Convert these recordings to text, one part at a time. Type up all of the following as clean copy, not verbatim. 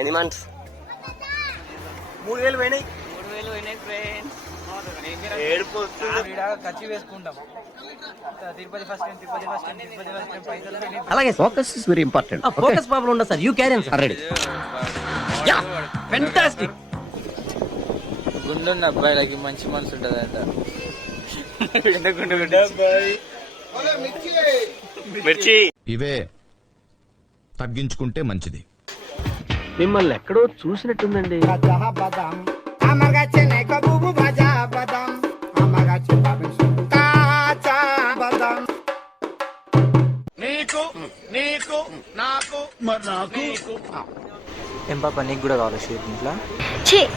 ఎన్ని మంత్స్? 3000 పోయినాయి. 3000 పోయినాయి ఫ్రెండ్స్. ఏడుపు ఖర్చు వేసుకుంటాం. తిరుపతి ఫస్ట్ టైం పైసలు. అలాగే focus is very important. Focus problem ఉండదు sir. You carry on ready. Yeah fantastic. గుండున్న అబ్బాయిలకి మంచి మనసు ఉంటుంది అంట. మిర్చి ఇవే తగ్గించుకుంటే మంచిది. మిమ్మల్ని ఎక్కడో చూసినట్టుందండి. నీకు నాకు మరి నాకు ఏం పాప నీకు కూడా కావాలి షేర్ ఇంట్లో?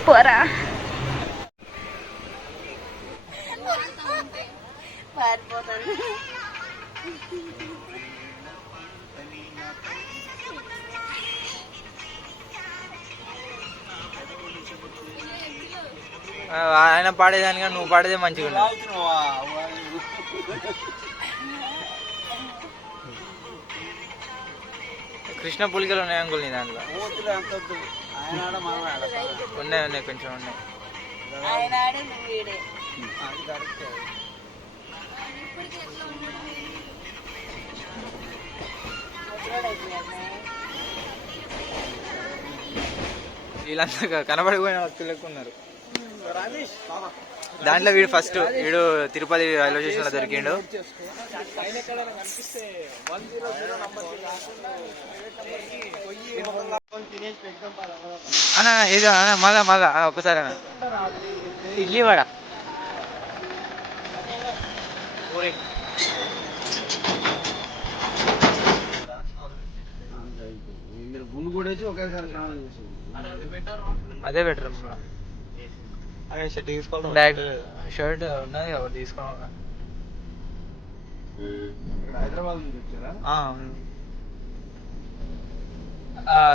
పోరా ఆయన పాడేదానిగా నువ్వు పాడేదే మంచిగా. కృష్ణ పులికలు ఉన్నాయి అంకుల్ నీ దాంట్లో? ఉన్నాయి కొంచెం ఉన్నాయి. వీళ్ళంతా కనబడిపోయిన వ్యక్తులు ఎక్కువ ఉన్నారు దాంట్లో. వీడు ఫస్ట్ తిరుపతి రైల్వే స్టేషన్ లో దొరికిండు. అన్న ఇది మళ్ళా ఒక్కసారి ఇడ్లీ వడ అదే బెటర్. షర్ట్ ఉన్నది ఒకటి తీసుకోవాలి.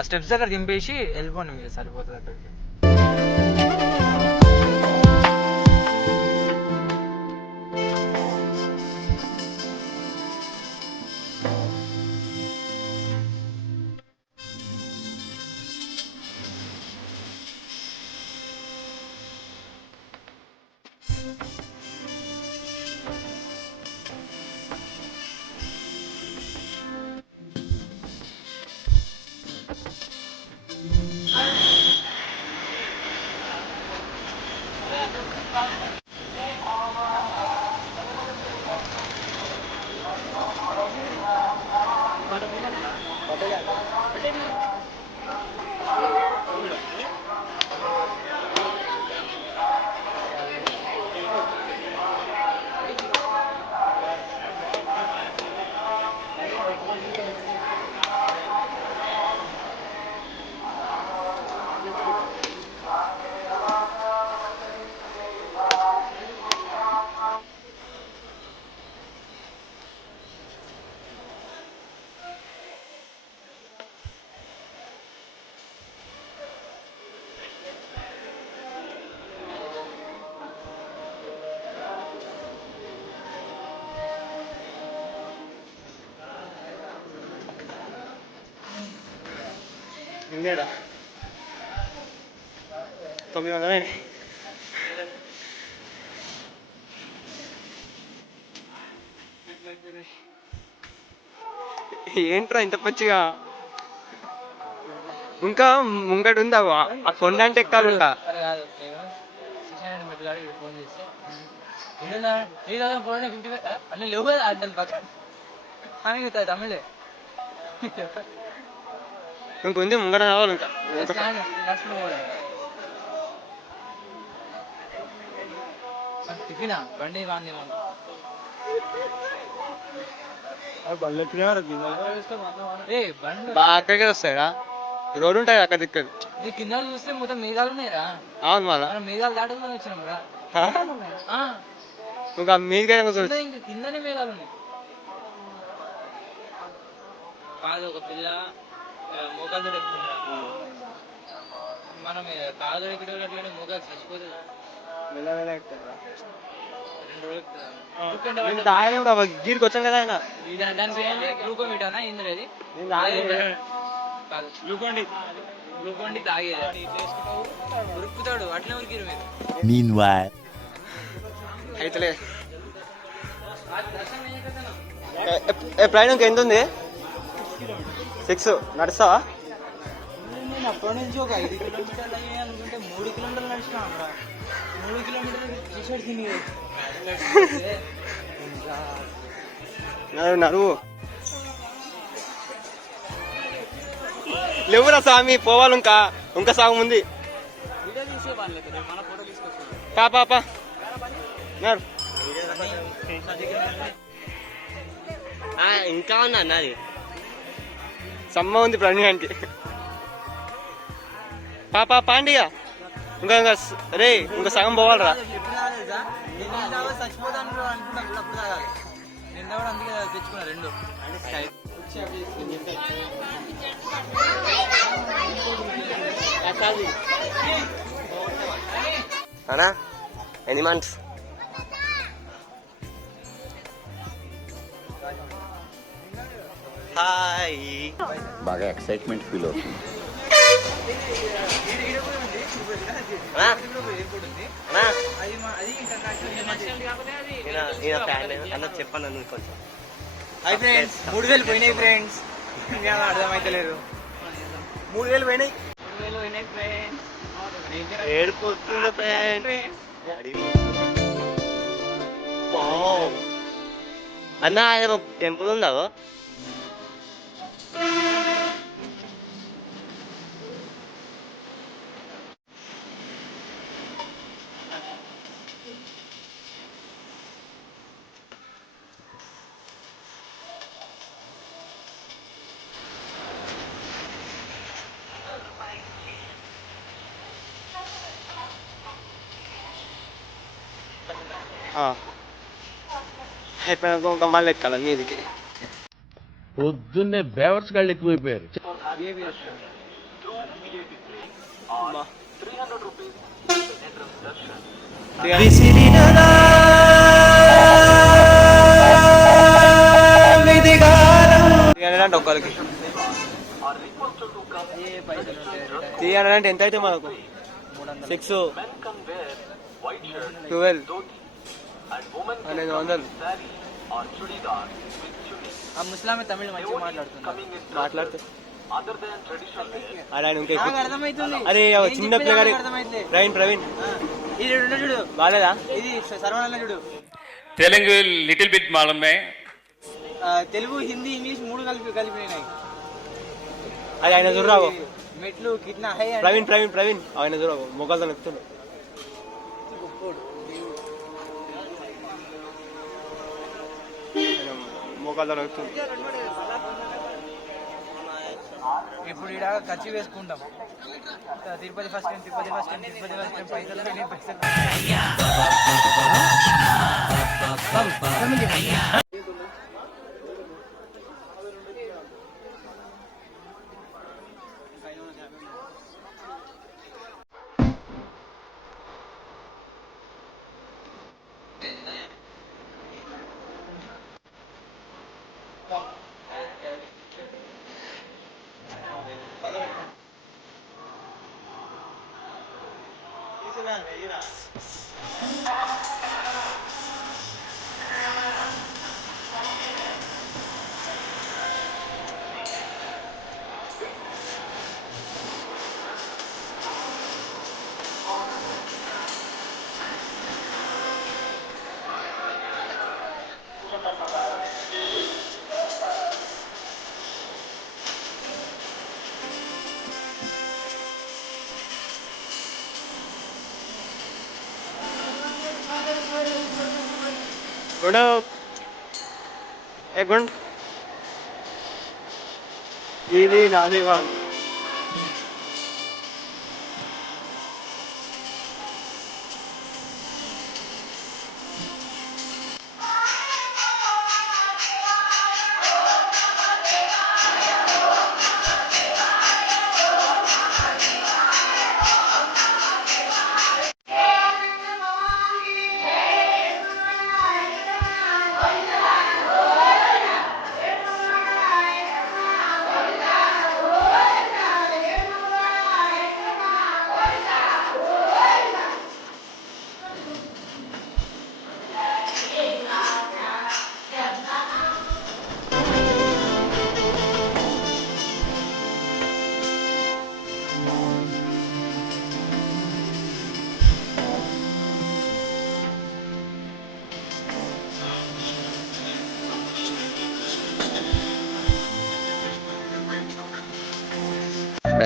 స్టెప్స్ దగ్గర దింపేసి వెళ్ళిపోండి మీరు, సరిపోతుంది అక్కడికి. ఇంకేడా 900. ఏంట్రా ఇంత పచ్చిగా? ఇంకా ముంగడు ఉందా ఆ కొండ అంటే ఎక్కాలి. తమిళే ఇంకొంది ముంగడ రావాలి. ఇంకా బండి అక్కడికే వస్తాయా? రోడ్డు ఉంటాయి అక్కడ దిక్కదు. కింద చూస్తే మొత్తం మేఘాలు ఉన్నాయిరా. అవును మళ్ళా మేఘాలు దాటుకొని వచ్చినాం కదా. ఇంకా మీదికే కిందనే మేఘాలు ఉన్నాయి. కాదు ఒక పిల్ల మోకాలు మనం కాదు ఎక్కడ మోకాలు చచ్చిపోతుంది. గీరికి వచ్చాం కదా ఆయన. గ్లూకోమీటర్ ఇందులో గ్లూకోండి తాగేది ఉరుకుతాడు అట్లే ఉరికిరు మీరు. Meanwhile. అయితలే ప్రయాణం ఎంత ఉంది? 6 నడుస్తావా? నేను అప్పటి నుంచి ఒక 5 కిలోమీటర్లు అయ్యాయి అనుకుంటే 3 కిలోమీటర్లు నడిచినా 3 కిలోమీటర్లు టీషర్ట్ తిని నడువు లేవురా స్వామి, పోవాలి ఇంకా సాగు ఉంది. వీడియో తీసే వాళ్ళు మన ఫోటో తీసుకొచ్చాను. పా నడు. ఇంకా ఉన్నా అన్నది సమ్మ ఉంది ప్రయాణానికి. పాండిగా ఇంకా రే ఇంకా సగం పోవాలరా. చచ్చిపోతాను అనుకుంటా అప్పుడు తాగాలి. నిన్న కూడా అందుకే తెచ్చుకున్నా 2. అనా ఎన్ని మంత్స్? హాయ్. బాగా ఎక్సైట్మెంట్ ఫీల్ అవుతుంది. చెప్పాను కొంచెం. హాయ్ ఫ్రెండ్స్, 3000 పోయినాయి ఫ్రెండ్స్. అర్థమైతలేదు. 3000 పోయినాయి. ఫ్రెండ్స్. ఏడుపోతుంది అన్న. టెంపుల్ ఉందా? అయిపోయినాక ఒక మళ్ళీ ఎక్కాలి మీదికి. పొద్దున్నే బేవర్స్ గాళ్ళు ఎక్కువైపోయారు. అంటే ఒక్కరికి 300 అంటే ఎంత అయితే మనకు? 6 12 1200. ఆ ముస్లామే తమిళ మంచిగా మాట్లాడుతుంది. అరే నాకు అర్థమవుతుంది. అరే చిన్న పిల్లగారి ప్రవీణ్ ఇది చూడు బాలేదా? ఇది సర్వనాల చూడు. తెలుగు లిటిల్ బిట్ మాలమే. తెలుగు, హిందీ, ఇంగ్లీష్ 3 కలిపినాయి. అది ఆయన చూడరావు. మెట్లు కిట్నా హై. ప్రవీణ్ ఆయన చూడవు. మొగలతో ఎక్కుతుండు. మొగలతో ఎక్కుతుంది. ఇప్పుడు ఇక్కడ ఖర్చు వేసుకుంటాం. తిరుపతి ఫస్ట్ టైం పైసలు గుండు ఇది నాది వాళ్ళు.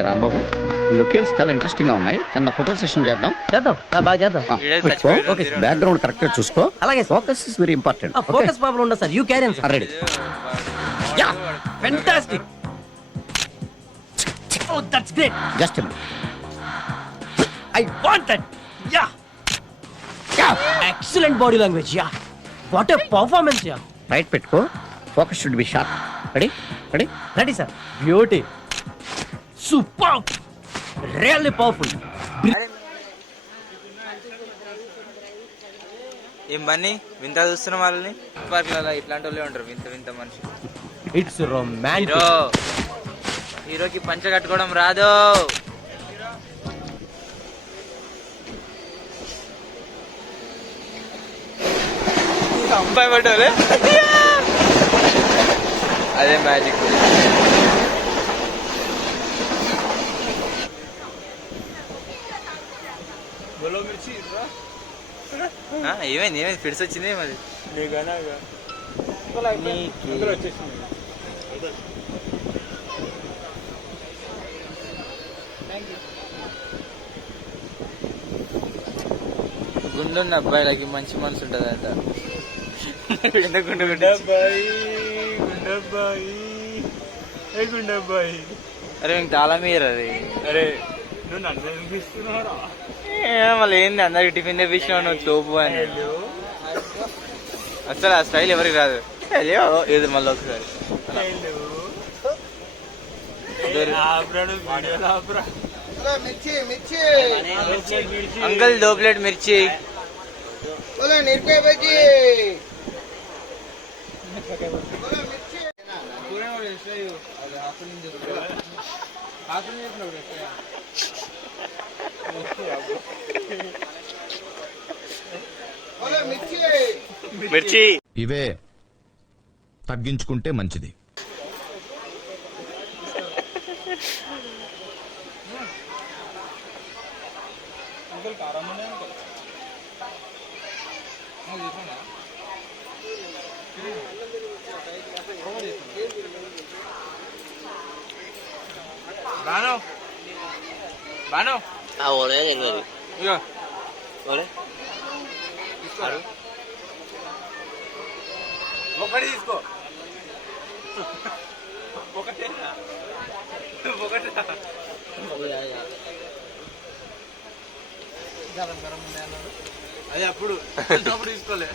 రాంబాబు లొకేషన్స్ చాలా ఇంట్రెస్టింగ్ గా ఉన్నాయి. చిన్న ఫోటో సెషన్ చేద్దాం. బాగా చేద్దాం. బ్యాక్గ్రౌండ్ కరెక్ట్ గా చూసుకో. అలాగే focus is very important. Focus problem ఉండదు sir. You carry sir. Ready. Fantastic. Oh, that's great. Just I want that. Yeah. Excellent body language. Yeah. What a performance. Yeah. Right పెట్టుకో. Focus should be sharp. Ready ready Ready, sir. Beauty. Superb. Really powerful. ఏం బన్నీ వింత చూస్తున్న వాళ్ళని పార్క్లలో ఇట్లాంటి వాళ్ళే ఉంటారు వింత వింత మనిషి. It's romantic. హీరోకి పంచ కట్టుకోవడం రాదు. అమ్మాయి పట్టాలి అదే మ్యాజిక్. ఏమైంది ఏమైంది ఫిడ్స్ వచ్చింది మరి గుండున్న అబ్బాయిలకి మంచి మనసు ఉంటుంది అంట. అరే మీకు తాళా మీరు అది. అరే నువ్వు నన్ను అనిపిస్తున్నారా? మళ్ళీ ఏంది అందరికి టిఫిన్ తెప్పించినావు నువ్వు తోపు అని. అసలు ఆ స్టైల్ ఎవరికి రాదు. ఏది మళ్ళీ ఒకసారి అంకల్ 2 ప్లేట్ మిర్చి. మిర్చి ఇవే తగ్గించుకుంటే మంచిది. బాను బాను ఒకటి తీసుకో. అది అప్పుడు తీసుకోలే.